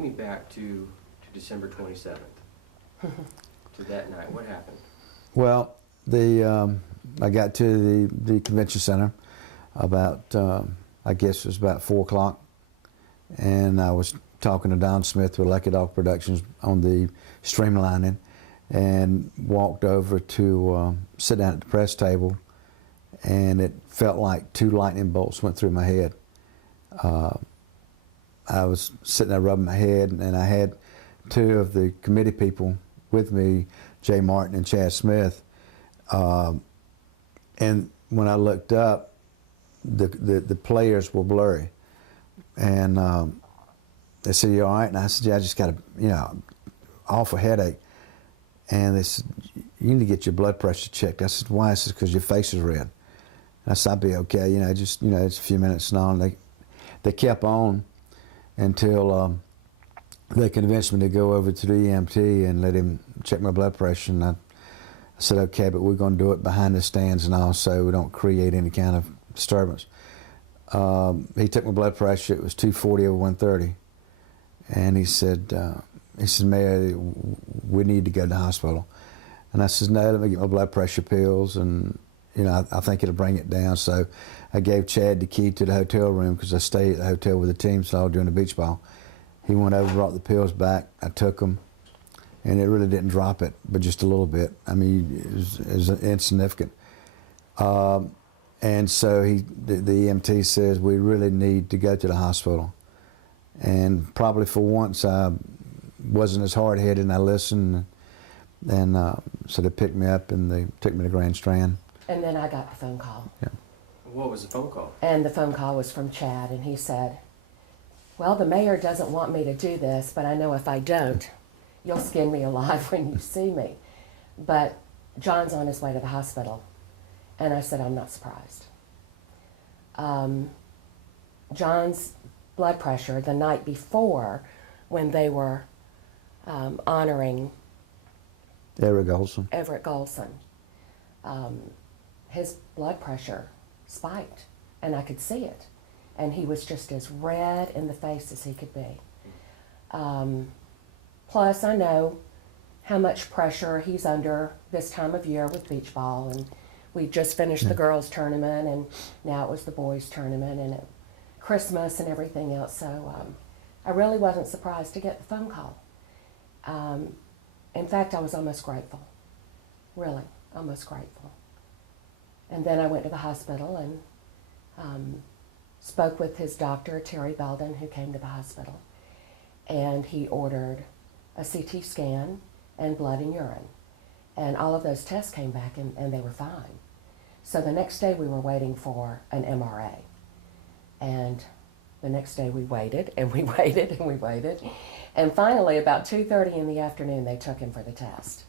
me back to December 27th, to that night. What happened? Well, I got to the convention center about, I guess it was about 4 o'clock, and I was talking to Don Smith with Lucky Dog Productions on the streamlining, and walked over to sit down at the press table, and it felt like 2 lightning bolts went through my head. I was sitting there rubbing my head, and I had 2 of the committee people with me, Jay Martin and Chad Smith, and when I looked up, the players were blurry, and they said, "You all right?" And I said, "Yeah, I just got a awful headache." And they said, "You need to get your blood pressure checked." I said, "Why?" I said, "Because your face is red." I said, "I'll be okay, just it's a few minutes and on." They kept on until they convinced me to go over to the EMT and let him check my blood pressure. And I said, "Okay, but we're going to do it behind the stands and all, so we don't create any kind of disturbance." He took my blood pressure. It was 240/130, and he said, "Mayor, we need to go to the hospital." And I said, "No, let me get my blood pressure pills, and I think it'll bring it down." So I gave Chad the key to the hotel room, because I stayed at the hotel with the team so I was doing the beach ball. He went over, brought the pills back. I took them, and it really didn't drop it, but just a little bit. I mean, it was insignificant. And so the EMT says, "We really need to go to the hospital." And probably for once, I wasn't as hard-headed, and I listened. And so they picked me up, and they took me to Grand Strand. And then I got the phone call. Yeah. What was the phone call? And the phone call was from Chad, and he said, "Well, the mayor doesn't want me to do this, but I know if I don't, you'll skin me alive when you see me. But John's on his way to the hospital." And I said, "I'm not surprised." John's blood pressure the night before, when they were honoring Everett Golson, his blood pressure spiked, and I could see it. And he was just as red in the face as he could be. Plus, I know how much pressure he's under this time of year with beach ball, and we just finished the girls' tournament, and now it was the boys' tournament, and Christmas and everything else. So I really wasn't surprised to get the phone call. In fact, I was almost grateful, really, almost grateful. And then I went to the hospital and spoke with his doctor, Terry Belden, who came to the hospital. And he ordered a CT scan and blood and urine. And all of those tests came back, and they were fine. So the next day we were waiting for an MRA. And the next day we waited, and we waited, and we waited. And finally, about 2:30 in the afternoon, they took him for the test.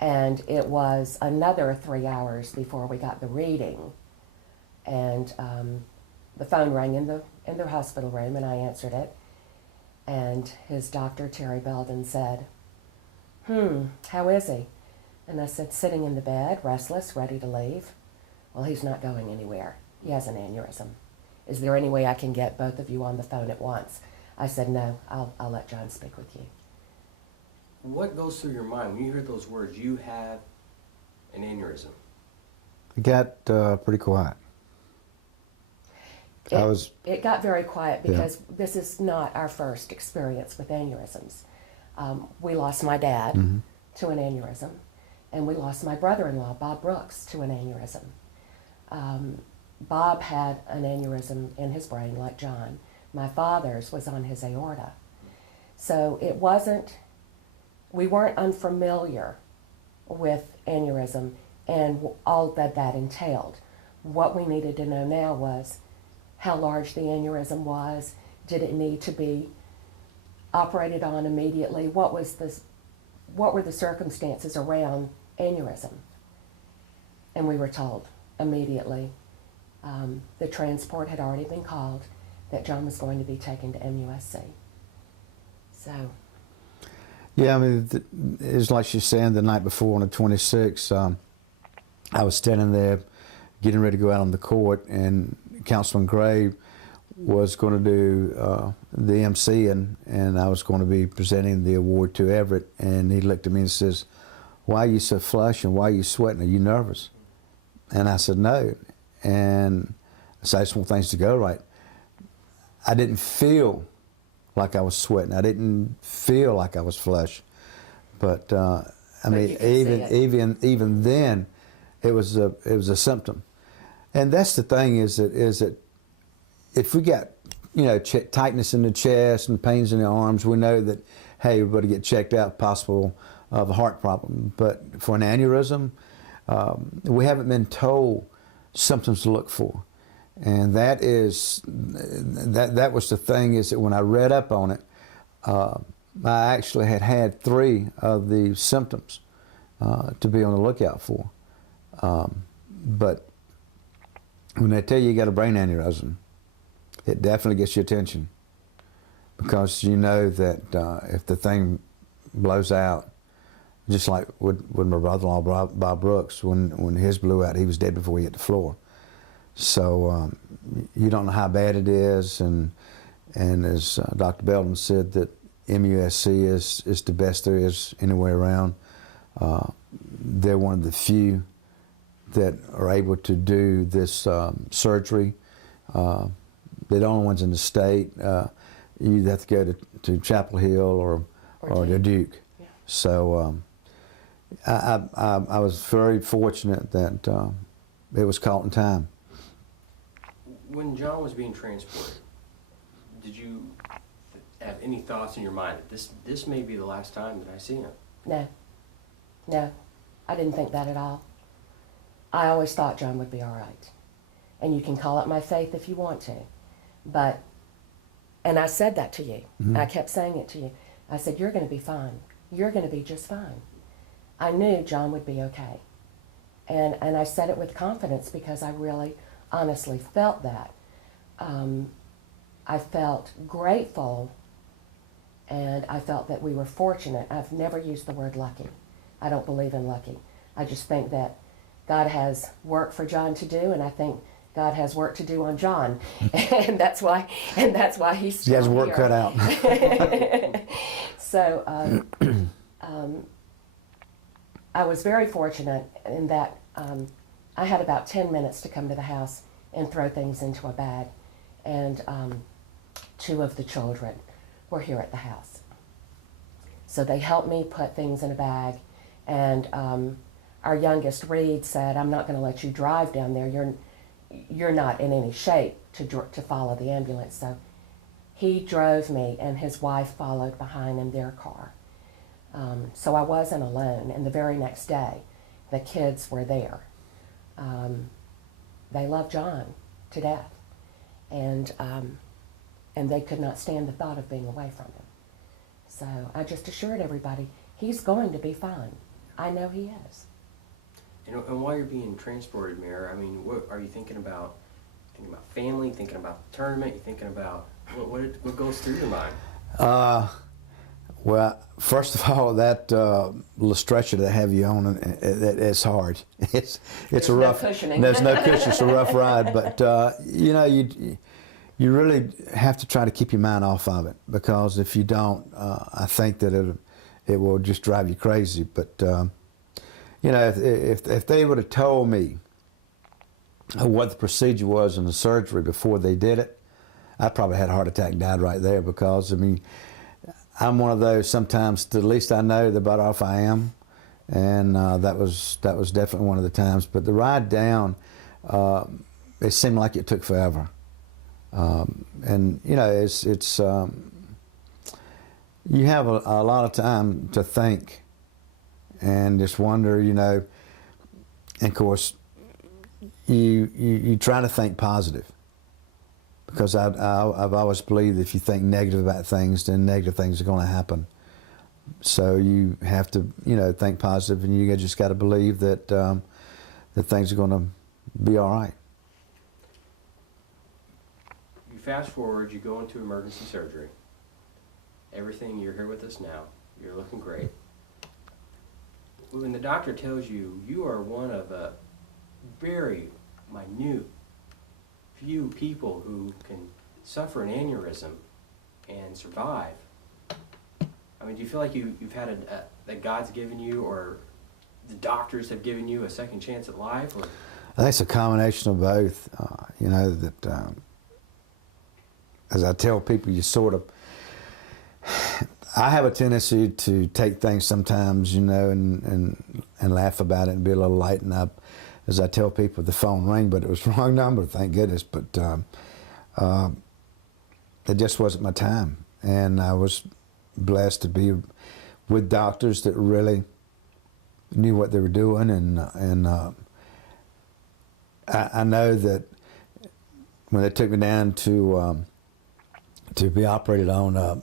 And it was another 3 hours before we got the reading. And the phone rang in the hospital room, and I answered it. And his doctor, Terry Belden, said, "How is he?" And I said, "Sitting in the bed, restless, ready to leave." "Well, he's not going anywhere. He has an aneurysm. Is there any way I can get both of you on the phone at once?" I said, "No, I'll let John speak with you." What goes through your mind when you hear those words, "You have an aneurysm"? It got pretty quiet. It got very quiet, because this is not our first experience with aneurysms. We lost my dad to an aneurysm, and we lost my brother-in-law, Bob Brooks, to an aneurysm. Bob had an aneurysm in his brain, like John. My father's was on his aorta. So we weren't unfamiliar with aneurysm and all that entailed. What we needed to know now was how large the aneurysm was. Did it need to be operated on immediately? What were the circumstances around aneurysm? And we were told immediately. The transport had already been called, that John was going to be taken to MUSC. So. Yeah, I mean, it was like she's saying, the night before on the 26th, I was standing there getting ready to go out on the court, and Councilman Gray was going to do the MC, and I was going to be presenting the award to Everett, and he looked at me and says, "Why are you so flushed and why are you sweating? Are you nervous?" And I said, "No." And so I just want things to go right. I didn't feel like I was sweating. I didn't feel like I was flushed. But I mean, even then, it was a symptom. And that's the thing is that if we got, you know, tightness in the chest and pains in the arms, we know that, hey, we better get checked out, possible of a heart problem. But for an aneurysm, we haven't been told symptoms to look for. And that was the thing, is that when I read up on it, I actually had 3 of the symptoms to be on the lookout for. But when they tell you got a brain aneurysm, it definitely gets your attention, because you know that if the thing blows out, just like with my brother-in-law Bob Brooks, when his blew out, he was dead before he hit the floor. So you don't know how bad it is, and as Dr. Belden said, that MUSC is the best there is anywhere around. They're one of the few that are able to do this surgery. They're the only ones in the state. You'd have to go to Chapel Hill or to Duke. Yeah. So I was very fortunate that it was caught in time. When John was being transported, did you have any thoughts in your mind that this may be the last time that I see him? No, I didn't think that at all. I always thought John would be all right. And you can call it my faith if you want to. And I said that to you. Mm-hmm. I kept saying it to you. I said, you're going to be fine. You're going to be just fine. I knew John would be okay. And I said it with confidence because I really honestly felt that. I felt grateful, and I felt that we were fortunate. I've never used the word lucky. I don't believe in lucky. I just think that God has work for John to do, and I think God has work to do on John, and that's why he's still He has work here. cut out. So I was very fortunate in that I had about 10 minutes to come to the house and throw things into a bag, and 2 of the children were here at the house. So they helped me put things in a bag, and our youngest, Reed, said, "I'm not going to let you drive down there. You're not in any shape to follow the ambulance." So he drove me, and his wife followed behind in their car. So I wasn't alone, and the very next day, the kids were there. They loved John to death, and they could not stand the thought of being away from him. So I just assured everybody, he's going to be fine. I know he is. And while you're being transported, Mayor, I mean, what are you thinking about? Thinking about family? Thinking about the tournament? You thinking about what goes through your mind? Well, first of all, that little stretcher they have you on, it's hard. It's a rough. No cushioning. There's no cushion. It's a rough ride, but you know, you really have to try to keep your mind off of it, because if you don't, I think that it will just drive you crazy. But you know, if they would have told me what the procedure was in the surgery before they did it, I probably had a heart attack and died right there, because I mean, I'm one of those, sometimes the least I know, the better off I am, and that was definitely one of the times. But the ride down, it seemed like it took forever, and you know, it's you have a lot of time to think and just wonder, you know. And of course, you try to think positive, because I've always believed that if you think negative about things, then negative things are going to happen. So you have to, you know, think positive, and you just got to believe that that things are going to be all right. You fast forward, you go into emergency surgery. Everything, you're here with us now. You're looking great. When the doctor tells you you are one of a very minute few people who can suffer an aneurysm and survive, I mean, do you feel like you've had that God's given you, or the doctors have given you a second chance at life? Or? I think it's a combination of both. You know, that as I tell people, you sort of, I have a tendency to take things sometimes, you know, and laugh about it and be a little lightened up. As I tell people, the phone rang, but it was the wrong number, thank goodness. But it just wasn't my time. And I was blessed to be with doctors that really knew what they were doing. And I know that when they took me down to be operated on,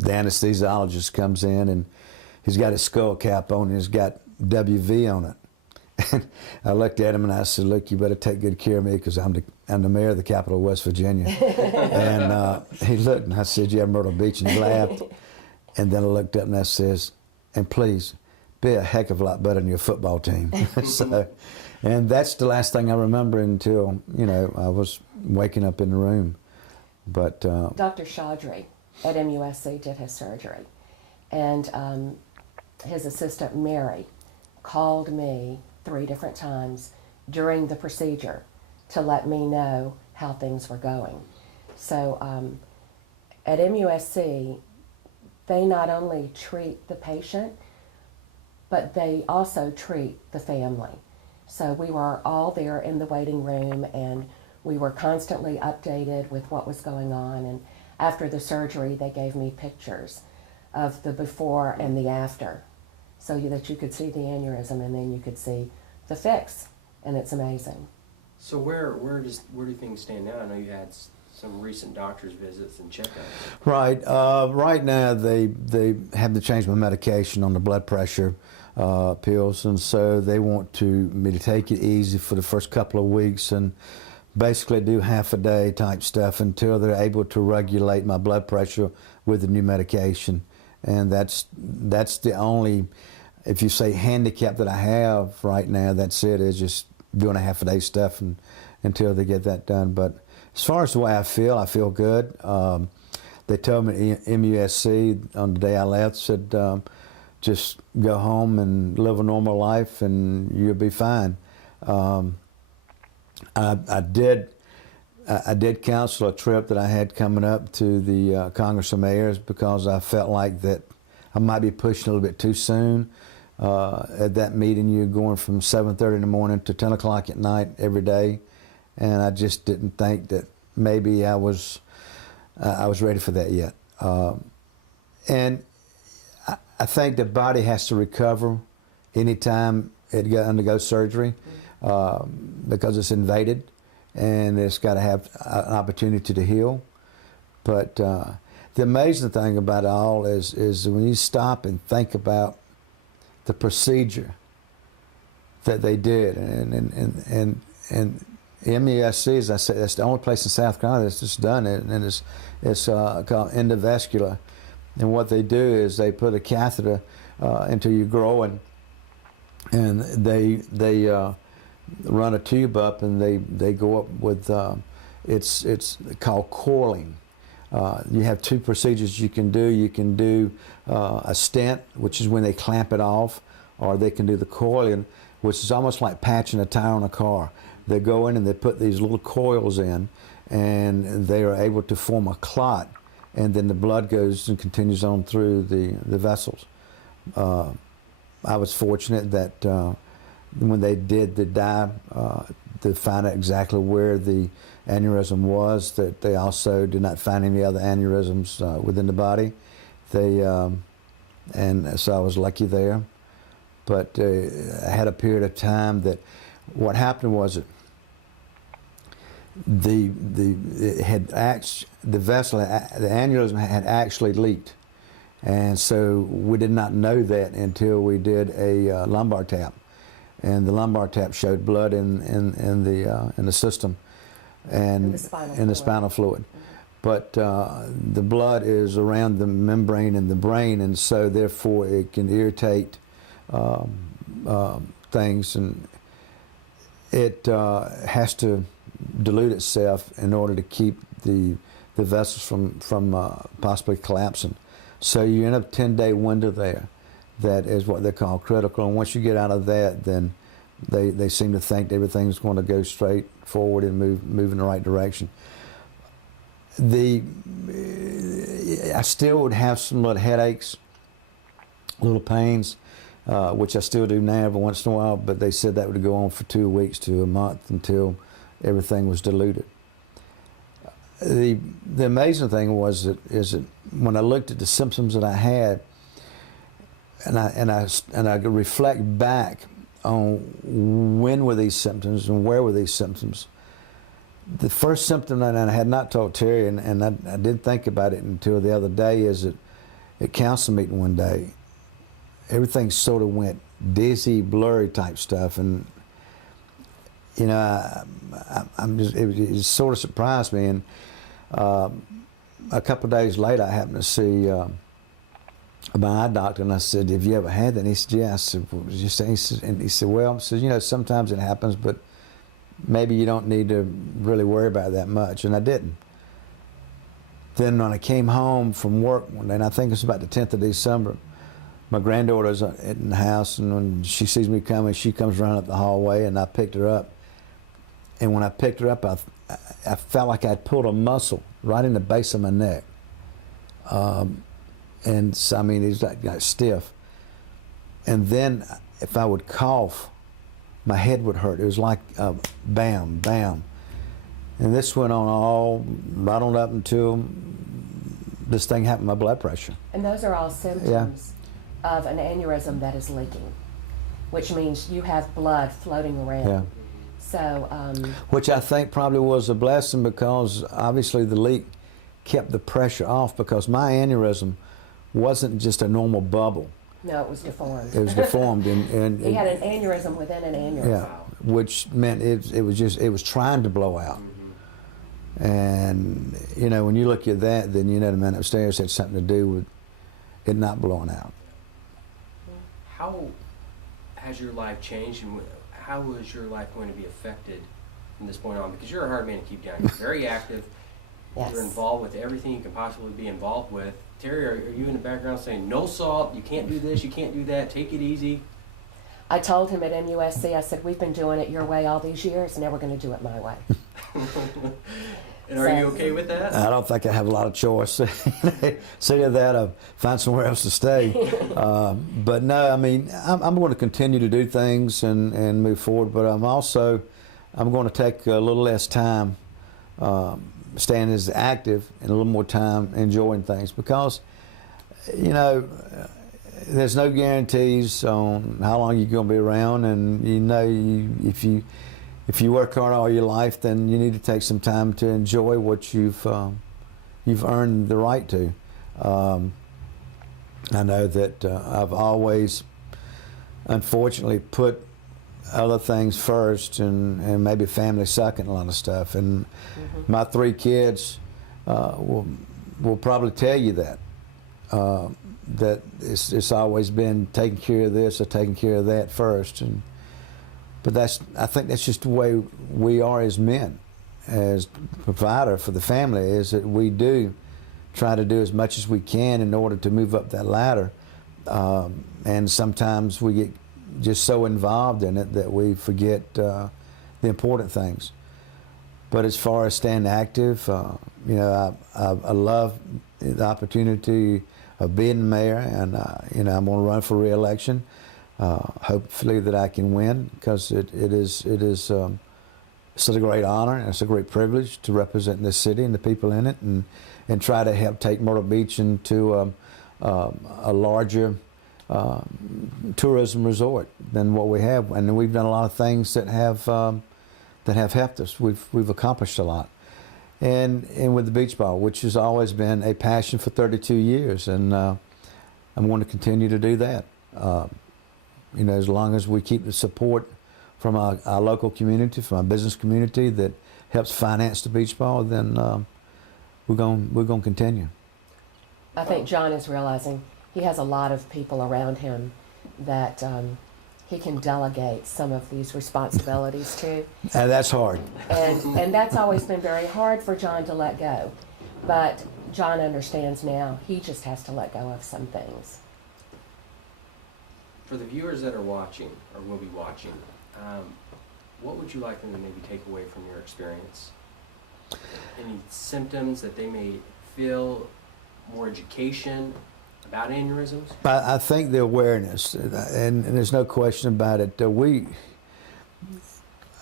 the anesthesiologist comes in and he's got his skull cap on and he's got WV on it. And I looked at him and I said, "Look, you better take good care of me because I'm the mayor of the capital of West Virginia." And he looked and I said, "Yeah, Myrtle Beach," and he laughed. And then I looked up and I says, "And please, be a heck of a lot better than your football team." So, and that's the last thing I remember until, you know, I was waking up in the room. But Dr. Chaudhry at MUSC did his surgery, and his assistant Mary called me 3 different times during the procedure to let me know how things were going. So at MUSC, they not only treat the patient, but they also treat the family. So we were all there in the waiting room, and we were constantly updated with what was going on. And after the surgery, they gave me pictures of the before and the after, so that you could see the aneurysm and then you could see the fix, and it's amazing. So where do things stand now? I know you had some recent doctor's visits and checkups. right, right now they have to change my medication on the blood pressure pills, and so they want me to take it easy for the first couple of weeks and basically do half a day type stuff until they're able to regulate my blood pressure with the new medication. And that's the only, if you say, handicap that I have right now. That's it, is just doing a half a day stuff until they get that done. But as far as the way I feel good. They told me at MUSC on the day I left, said, just go home and live a normal life and you'll be fine. I did cancel a trip that I had coming up to the Congress of Mayors because I felt like that I might be pushing a little bit too soon. At that meeting, you're going from 7:30 in the morning to 10 o'clock at night every day, and I just didn't think that maybe I was ready for that yet. And I think the body has to recover anytime it undergoes surgery because it's invaded, and it's got to have an opportunity to heal. But the amazing thing about it all is when you stop and think about the procedure that they did, and MUSC, as I said, that's the only place in South Carolina that's just done it, and it's called endovascular. And what they do is they put a catheter into your groin, and they run a tube up, and they go up with it's called coiling. You have 2 procedures you can do. You can do a stent, which is when they clamp it off, or they can do the coiling, which is almost like patching a tire on a car. They go in and they put these little coils in, and they are able to form a clot, and then the blood goes and continues on through the vessels. I was fortunate that when they did the dye to find out exactly where the aneurysm was, that they also did not find any other aneurysms within the body. And so I was lucky there. But I had a period of time that what happened was that the aneurysm had actually leaked, and so we did not know that until we did a lumbar tap, and the lumbar tap showed blood in the system and in the spinal fluid. But the blood is around the membrane in the brain, and so therefore it can irritate things, and it has to dilute itself in order to keep the vessels from possibly collapsing. So you're in a 10-day window there. That is what they call critical. And once you get out of that, then they seem to think everything's going to go straight forward and move in the right direction. I still would have some little headaches, little pains, which I still do now every once in a while, but they said that would go on for 2 weeks to a month until everything was diluted. The amazing thing is that when I looked at the symptoms that I had, and I could reflect back on when were these symptoms and where were these symptoms. The first symptom that I had not told Terry, and I didn't think about it until the other day, is that at council meeting one day, everything sort of went dizzy, blurry type stuff, and you know, it sort of surprised me. And a couple of days later, I happened to see my eye doctor, and I said, "Have you ever had that?" And he said, "Yeah." I said, "What was you saying?" He said, "Well," you know, sometimes it happens, but maybe you don't need to really worry about it that much." And I didn't. Then when I came home from work one day, and I think it's about the 10th of December, my granddaughter's in the house, and when she sees me coming, she comes running up the hallway, and I picked her up. And when I picked her up, I felt like I'd pulled a muscle right in the base of my neck. And so, I mean, it got stiff. And then if I would cough, my head would hurt. It was like bam, bam. And this went on right on up until this thing happened to my blood pressure. And those are all symptoms of an aneurysm that is leaking, which means you have blood floating around. Yeah. So, which I think probably was a blessing, because obviously the leak kept the pressure off, because my aneurysm wasn't just a normal bubble. no, it was deformed. It was deformed, and He had an aneurysm within an aneurysm. yeah, which meant it was trying to blow out. And you know, when you look at that, then you know the man upstairs had something to do with it not blowing out. How has your life changed, and how is your life going to be affected from this point on? Because you're a hard man to keep down. You're very active. Yes. You're involved with everything you can possibly be involved with. Terry, are you in the background saying, no salt, you can't do this, you can't do that, take it easy? I told him at MUSC, I said, we've been doing it your way all these years, now we're going to do it my way. And are you okay with that? I don't think I have a lot of choice. See that, I'll find somewhere else to stay. But no, I mean, I'm going to continue to do things and move forward, but I'm going to take a little less time staying as active and a little more time enjoying things, because, you know, there's no guarantees on how long you're going to be around, and you know, if you work hard all your life, then you need to take some time to enjoy what you've earned the right to. I know that I've always, unfortunately, put other things first and maybe family second, a lot of stuff. And my 3 kids will probably tell you that. That it's always been taking care of this or taking care of that first. But I think that's just the way we are as men, as provider for the family, is that we do try to do as much as we can in order to move up that ladder. And sometimes we get just so involved in it that we forget the important things. But as far as staying active, you know, I love the opportunity of being mayor, and you know, I'm going to run for re-election. Hopefully that I can win, because it is such a great honor and it's a great privilege to represent this city and the people in it, and try to help take Myrtle Beach into a larger tourism resort than what we have. And we've done a lot of things that have helped us. We've accomplished a lot. And with the beach ball, which has always been a passion for 32 years, and I'm going to continue to do that. You know, as long as we keep the support from our local community, from our business community that helps finance the beach ball, then we're going to continue. I think John is realizing he has a lot of people around him that he can delegate some of these responsibilities to. And that's hard. And that's always been very hard for John to let go. But John understands now. He just has to let go of some things. For the viewers that are watching, or will be watching, what would you like them to maybe take away from your experience? Any symptoms that they may feel, more education about aneurysms? I think the awareness, and there's no question about it.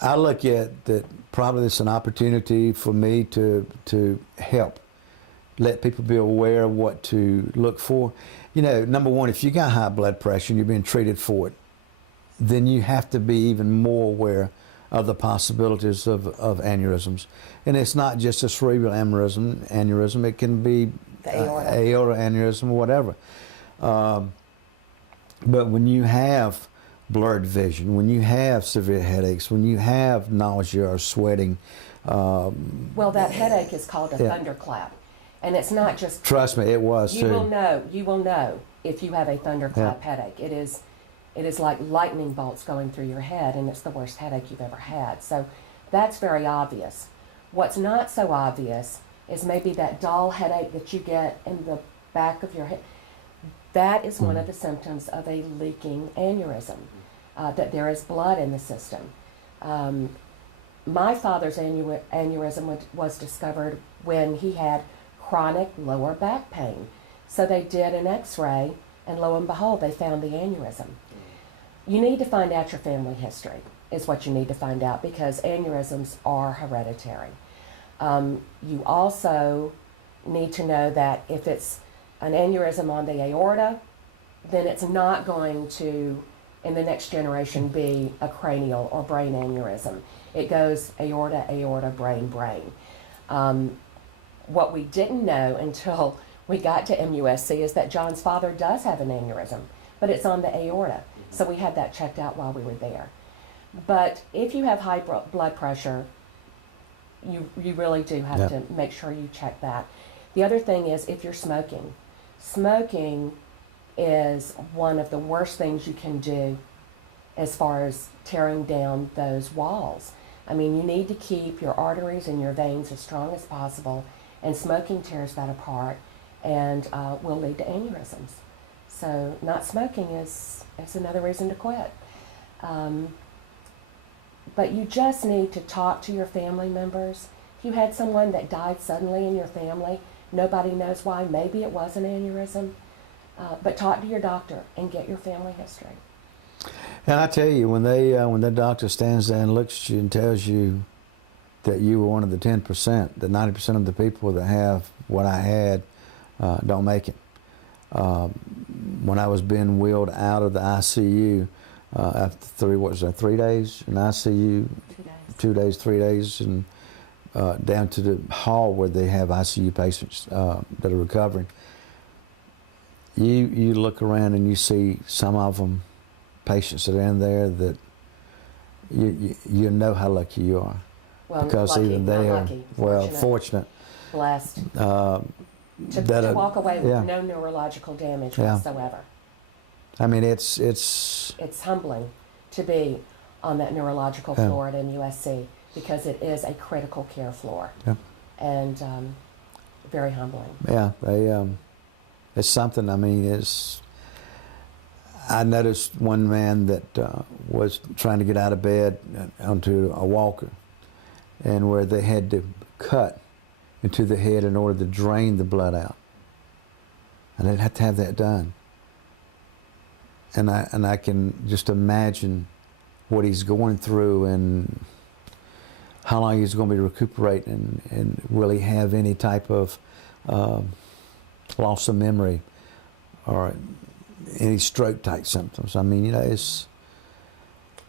I look at that probably it's an opportunity for me to help, let people be aware of what to look for. You know, number one, if you got high blood pressure and you're being treated for it, then you have to be even more aware of the possibilities of aneurysms. And it's not just a cerebral aneurysm, it can be aorta aneurysm or whatever. But when you have blurred vision, when you have severe headaches, when you have nausea or sweating. Well, that headache is called a thunderclap. And it's not just... Trust me, it was you too. You will know if you have a thunderclap headache. It is like lightning bolts going through your head, and it's the worst headache you've ever had. So that's very obvious. What's not so obvious is maybe that dull headache that you get in the back of your head. That is one of the symptoms of a leaking aneurysm, that there is blood in the system. My father's aneurysm was discovered when he had chronic lower back pain. So they did an x-ray, and lo and behold, they found the aneurysm. You need to find out your family history, is what you need to find out, because aneurysms are hereditary. You also need to know that if it's an aneurysm on the aorta, then it's not going to, in the next generation, be a cranial or brain aneurysm. It goes aorta, aorta, brain, brain. What we didn't know until we got to MUSC is that John's father does have an aneurysm, but it's on the aorta. So we had that checked out while we were there. But if you have high blood pressure, you really do have to make sure you check that. The other thing is if you're smoking. Smoking is one of the worst things you can do as far as tearing down those walls. I mean, you need to keep your arteries and your veins as strong as possible, and smoking tears that apart and will lead to aneurysms. So not smoking is another reason to quit. But you just need to talk to your family members. If you had someone that died suddenly in your family, nobody knows why, maybe it was an aneurysm, but talk to your doctor and get your family history. And I tell you, when the doctor stands there and looks at you and tells you that you were one of the 10%, that 90% of the people that have what I had don't make it. When I was being wheeled out of the ICU after 3 days in ICU, 2 days, 3 days, and down to the hall where they have ICU patients that are recovering. You look around and you see some of them, patients that are in there, that you know how lucky you are. Well, because lucky, even they are fortunate. Blessed. To walk away with no neurological damage whatsoever. I mean, it's humbling to be on that neurological floor at MUSC, because it is a critical care floor, and very humbling. Yeah, it's something. I mean, I noticed one man that was trying to get out of bed onto a walker, and where they had to cut into the head in order to drain the blood out, and they'd have to have that done. And I can just imagine what he's going through and how long he's going to be recuperating, and will he have any type of loss of memory or any stroke type symptoms. I mean, you know, it's...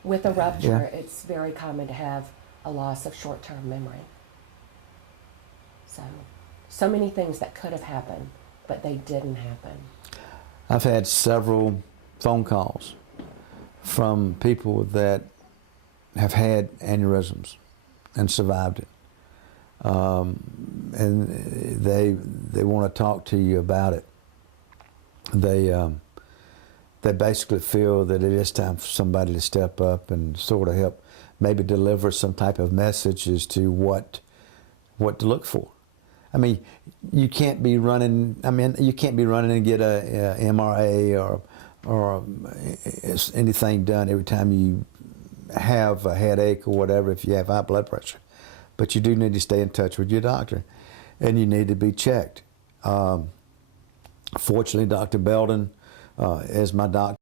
With a rupture, it's very common to have a loss of short-term memory. So many things that could have happened, but they didn't happen. I've had several phone calls from people that have had aneurysms and survived it. And they want to talk to you about it. They they basically feel that it is time for somebody to step up and sort of help maybe deliver some type of message as to what to look for. I mean, you can't be running. I mean, you can't be running and get a MRA or anything done every time you have a headache or whatever if you have high blood pressure. But you do need to stay in touch with your doctor, and you need to be checked. Fortunately, Dr. Belden is my doctor.